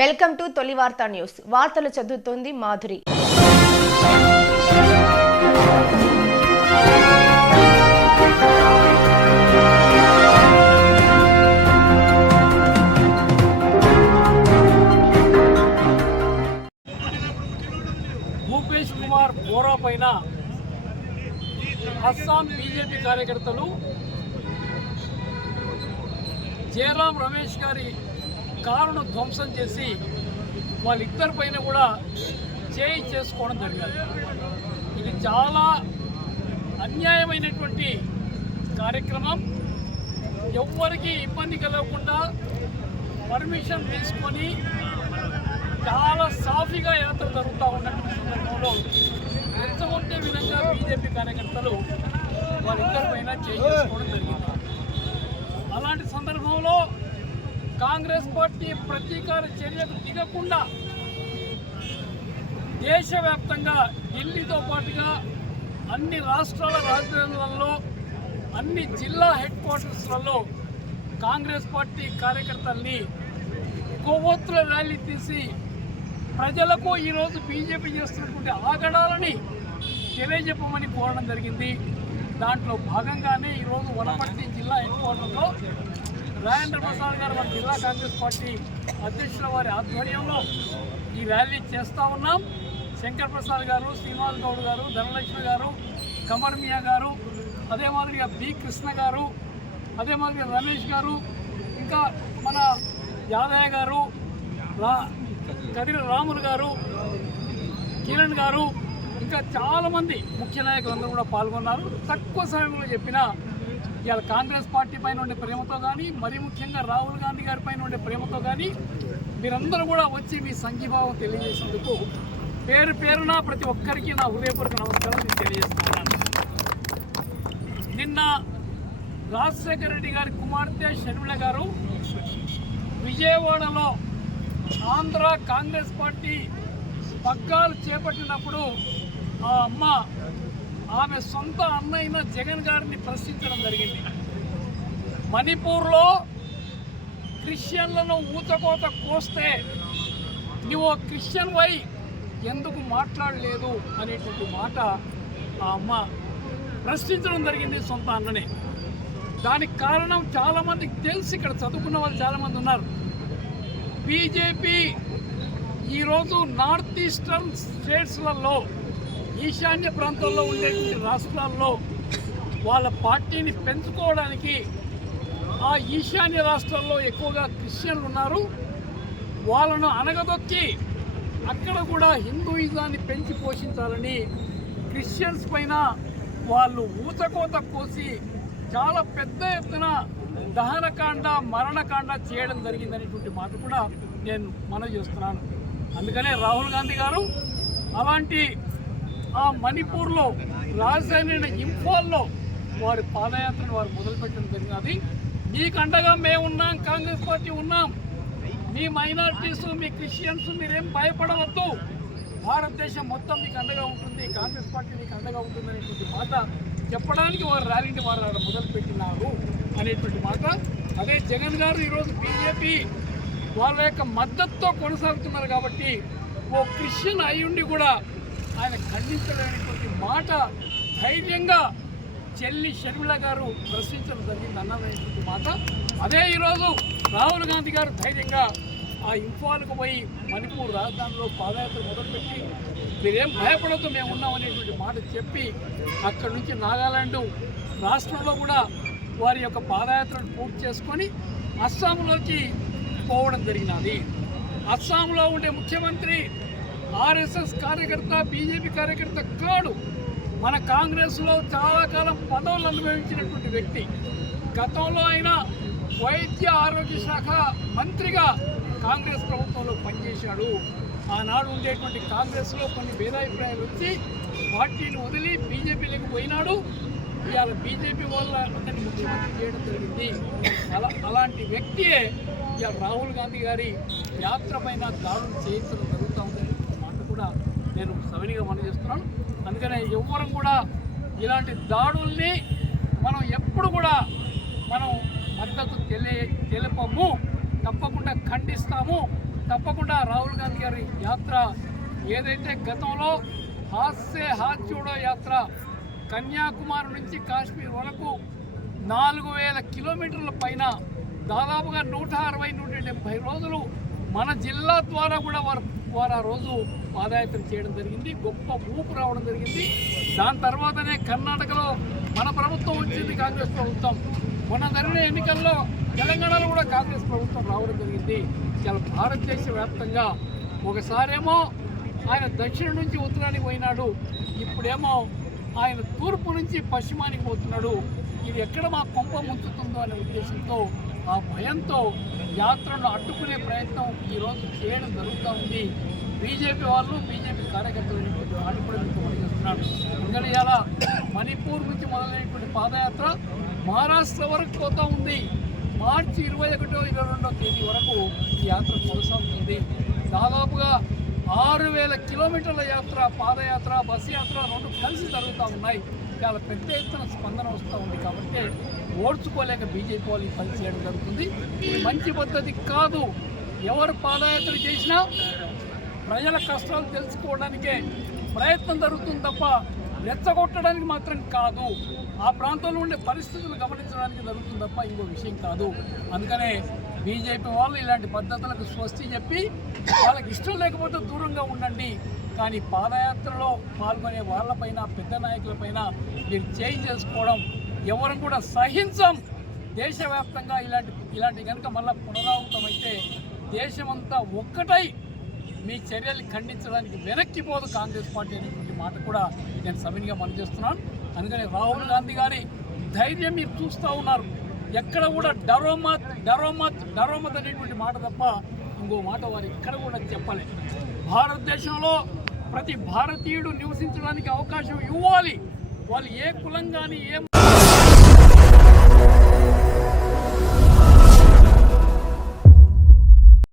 Welcome to తొలి వార్తా news. వార్తలు చదువుతోంది మాధురి. భూపేష్ కుమార్ బోరా పైన అస్సాం బీజేపీ కార్యకర్తలు జయరాం రమేష్ గారి కారును ధ్వంసం చేసి వాళ్ళిద్దరి పైన కూడా చేయి చేసుకోవడం జరిగింది. ఇది చాలా అన్యాయమైనటువంటి కార్యక్రమం. ఎవ్వరికి ఇబ్బంది కలగకుండా పర్మిషన్ తీసుకొని చాలా సాఫీగా యాత్ర జరుగుతూ ఉన్నటువంటి సందర్భంలో రెచ్చగొట్టే విధంగా బీజేపీ కార్యకర్తలు వాళ్ళిద్దరి పైన చేయి చేసుకోవడం జరిగింది. అలాంటి సందర్భంలో కాంగ్రెస్ పార్టీ ప్రతీకార చర్యకు దిగకుండా దేశవ్యాప్తంగా ఢిల్లీతో పాటుగా అన్ని రాష్ట్రాల రాజధానులలో అన్ని జిల్లా హెడ్ క్వార్టర్స్లలో కాంగ్రెస్ పార్టీ కార్యకర్తల్ని కొవ్వొత్తుల ర్యాలీ తీసి ప్రజలకు ఈరోజు బీజేపీ చేస్తున్నటువంటి ఆగడాలని తెలియజెప్పమని కోరడం జరిగింది. దాంట్లో భాగంగానే ఈరోజు వనపర్తి జిల్లా హెడ్ క్వార్టర్లో రాజేంద్ర ప్రసాద్ గారు మన జిల్లా కాంగ్రెస్ పార్టీ అధ్యక్షుల వారి ఆధ్వర్యంలో ఈ ర్యాలీ చేస్తూ ఉన్నాం. శంకర్ ప్రసాద్ గారు, శ్రీనివాస్ గౌడ్ గారు, ధనలక్ష్మి గారు, కమర్ మియా గారు, అదే మాదిరిగా బి కృష్ణ గారు, అదే మాదిరిగా రమేష్ గారు, ఇంకా మన యాదయ్య గారు, కదిరి రాములు గారు, కిరణ్ గారు, ఇంకా చాలామంది ముఖ్య నాయకులందరూ కూడా పాల్గొన్నారు. తక్కువ సమయంలో చెప్పిన ఇవాళ కాంగ్రెస్ పార్టీ పైన ఉండే ప్రేమతో కానీ, మరీ ముఖ్యంగా రాహుల్ గాంధీ గారి పైన ఉండే ప్రేమతో కానీ మీరందరూ కూడా వచ్చి మీ సంఘీభావం తెలియజేసేందుకు పేరు పేరున ప్రతి ఒక్కరికి నా హృదయపూర్వక నమస్కారం నేను తెలియజేస్తున్నాను. నిన్న రాజశేఖర రెడ్డి గారి కుమార్తె షర్మిల గారు విజయవాడలో ఆంధ్ర కాంగ్రెస్ పార్టీ పగ్గాలు చేపట్టినప్పుడు ఆ అమ్మ ఆమె సొంత అన్నైన జగన్ గారిని ప్రశ్నించడం జరిగింది. మణిపూర్లో క్రిస్టియన్లను ఊచకోత కోస్తే నువ్వు క్రిస్టియన్ వై ఎందుకు మాట్లాడలేదు అనేటువంటి మాట ఆ అమ్మ ప్రశ్నించడం జరిగింది సొంత అన్ననే. దానికి కారణం చాలామందికి తెలిసి, ఇక్కడ చదువుకున్న వాళ్ళు చాలామంది ఉన్నారు. బీజేపీ ఈరోజు నార్త్ ఈస్టర్న్ స్టేట్స్లలో, ఈశాన్య ప్రాంతాల్లో ఉండేటువంటి రాష్ట్రాల్లో వాళ్ళ పార్టీని పెంచుకోవడానికి ఆ ఈశాన్య రాష్ట్రాల్లో ఎక్కువగా క్రిస్టియన్లు ఉన్నారు. వాళ్ళను అనగదొక్కి అక్కడ కూడా హిందూయిజాన్ని పెంచి పోషించాలని క్రిస్టియన్స్ పైన వాళ్ళు ఊచకోత కోసి చాలా పెద్ద ఎత్తున దహనకాండ, మరణకాండ చేయడం జరిగిందనేటువంటి మాట కూడా నేను మనవి చేస్తున్నాను. అందుకనే రాహుల్ గాంధీ గారు అలాంటి ఆ మణిపూర్లో రాజధాని అయిన ఇంఫాల్లో వారి పాదయాత్రను వారు మొదలుపెట్టడం జరిగినది. మీకు అండగా మేము ఉన్నాం, కాంగ్రెస్ పార్టీ ఉన్నాం. మీ మైనారిటీస్, మీ క్రిస్టియన్స్ మీరేం భయపడవద్దు, భారతదేశం మొత్తం మీకు అండగా ఉంటుంది, కాంగ్రెస్ పార్టీ మీకు అండగా ఉంటుంది అనేటువంటి మాట చెప్పడానికి వారు ర్యాలీని వారు మొదలుపెట్టినారు అనేటువంటి మాట. అదే జగన్ గారు ఈరోజు బీజేపీ వాళ్ళ యొక్క మద్దతుతో కొనసాగుతున్నారు కాబట్టి ఓ క్రిస్టియన్ అయ్యుండి కూడా ఆయన ఖండించలేనటువంటి మాట ధైర్యంగా చెల్లి షర్మిల గారు ప్రశ్నించడం జరిగింది అన్నటువంటి మాట. అదే ఈరోజు రాహుల్ గాంధీ గారు ధైర్యంగా ఆ ఇంఫాల్కు పోయి మణిపూర్ రాజధానిలో పాదయాత్ర మొదలుపెట్టి మీరేం భయపడద్దు మేము ఉన్నామనేటువంటి మాట చెప్పి అక్కడి నుంచి నాగాలాండ్ రాష్ట్రంలో కూడా వారి యొక్క పాదయాత్రను పూర్తి చేసుకొని అస్సాంలోకి పోవడం జరిగినది. అస్సాంలో ఉండే ముఖ్యమంత్రి ఆర్ఎస్ఎస్ కార్యకర్త, బీజేపీ కార్యకర్త కాడు. మన కాంగ్రెస్లో చాలా కాలం పదవులు అనుభవించినటువంటి వ్యక్తి. గతంలో ఆయన వైద్య ఆరోగ్య శాఖ మంత్రిగా కాంగ్రెస్ ప్రభుత్వంలో పనిచేశాడు. ఆనాడు ఉండేటువంటి కాంగ్రెస్లో కొన్ని భేదాభిప్రాయాలు వచ్చి పార్టీని వదిలి బీజేపీలోకి పోయినాడు. ఇవాళ బీజేపీ వల్ల అతన్ని ముఖ్యమంత్రి చేయడం జరిగింది. అలాంటి వ్యక్తియే ఇవాళ రాహుల్ గాంధీ గారి యాత్ర పైన దాడులు చేయించడం జరుగుతూ ఉందని మాట కూడా నేను సవినిగా మనవి చేస్తున్నాను. అందుకనే ఎవ్వరం కూడా ఇలాంటి దాడుల్ని మనం ఎప్పుడు కూడా మనం మద్దతు తెలుపము, తప్పకుండా ఖండిస్తాము. తప్పకుండా రాహుల్ గాంధీ గారి యాత్ర ఏదైతే గతంలో హాస్యోడో యాత్ర కన్యాకుమారి నుంచి కాశ్మీర్ వరకు 4000 కిలోమీటర్ల పైన దాదాపుగా 160-170 రోజులు మన జిల్లా ద్వారా కూడా వారు ఆ రోజు పాదయాత్ర చేయడం జరిగింది. గొప్ప ఊపు రావడం జరిగింది. దాని తర్వాతనే కర్ణాటకలో మన ప్రభుత్వం వచ్చింది, కాంగ్రెస్ ప్రభుత్వం. మొన్న జరిగిన ఎన్నికల్లో తెలంగాణలో కూడా కాంగ్రెస్ ప్రభుత్వం రావడం జరిగింది. చాలా భారతదేశ వ్యాప్తంగా ఒకసారేమో ఆయన దక్షిణం నుంచి ఉత్తరానికి పోయినాడు, ఇప్పుడేమో ఆయన తూర్పు నుంచి పశ్చిమానికి పోతున్నాడు. ఇది ఎక్కడ మా కొంప ముంచుతుందో అనే ఉద్దేశంతో ఆ భయంతో యాత్రను అడ్డుకునే ప్రయత్నం ఈరోజు చేయడం జరుగుతూ ఉంది. బీజేపీ వాళ్ళు, బీజేపీ కార్యకర్తలు కూడా మీకు పనిచేస్తున్నారు. ఎందుకంటే ఇలా మణిపూర్ నుంచి మొదలైనటువంటి పాదయాత్ర మహారాష్ట్ర వరకు పోతూ ఉంది. మార్చి 21-22 తేదీ వరకు ఈ యాత్ర కొనసాగుతుంది. దాదాపుగా 6000 కిలోమీటర్ల యాత్ర, పాదయాత్ర, బస్సు యాత్ర రెండు కలిసి జరుగుతూ ఉన్నాయి. చాలా పెద్ద ఎత్తున స్పందన వస్తూ ఉంది. కాబట్టి ఓడ్చుకోలేక బీజేపీ వాళ్ళు పని చేయడం జరుగుతుంది. ఇది మంచి పద్ధతి కాదు. ఎవరు పాదయాత్ర చేసినా ప్రజల కష్టాలు తెలుసుకోవడానికే ప్రయత్నం జరుగుతుంది తప్ప రెచ్చగొట్టడానికి మాత్రం కాదు. ఆ ప్రాంతంలో ఉండే పరిస్థితులు గమనించడానికి జరుగుతుంది తప్ప ఇంకో విషయం కాదు. అందుకనే బీజేపీ వాళ్ళు ఇలాంటి పద్ధతులకు స్వస్తి చెప్పి వాళ్ళకి ఇష్టం లేకపోతే దూరంగా ఉండండి, కానీ పాదయాత్రలో పాల్గొనే వాళ్ళపైన, పెద్ద నాయకులపైన మీరు చేంజ్ చేసుకోవడం ఎవరు కూడా సహించం. దేశవ్యాప్తంగా ఇలాంటి కనుక మళ్ళీ పునరావృతమైతే దేశమంతా ఒక్కటై మీ చర్యలు ఖండించడానికి వెనక్కిపోదు కాంగ్రెస్ పార్టీ అనేటువంటి మాట కూడా నేను సవినిగా పనిచేస్తున్నాను. అందుకని రాహుల్ గాంధీ గారి ధైర్యం మీరు చూస్తూ ఉన్నారు. ఎక్కడ కూడా డరోమత్ అనేటువంటి మాట తప్ప ఇంకో మాట వారు ఎక్కడ కూడా చెప్పలేదు. భారతదేశంలో ప్రతి భారతీయుడు నివసించడానికి అవకాశం ఇవ్వాలి. వాళ్ళు ఏ కులం కానీ ఏ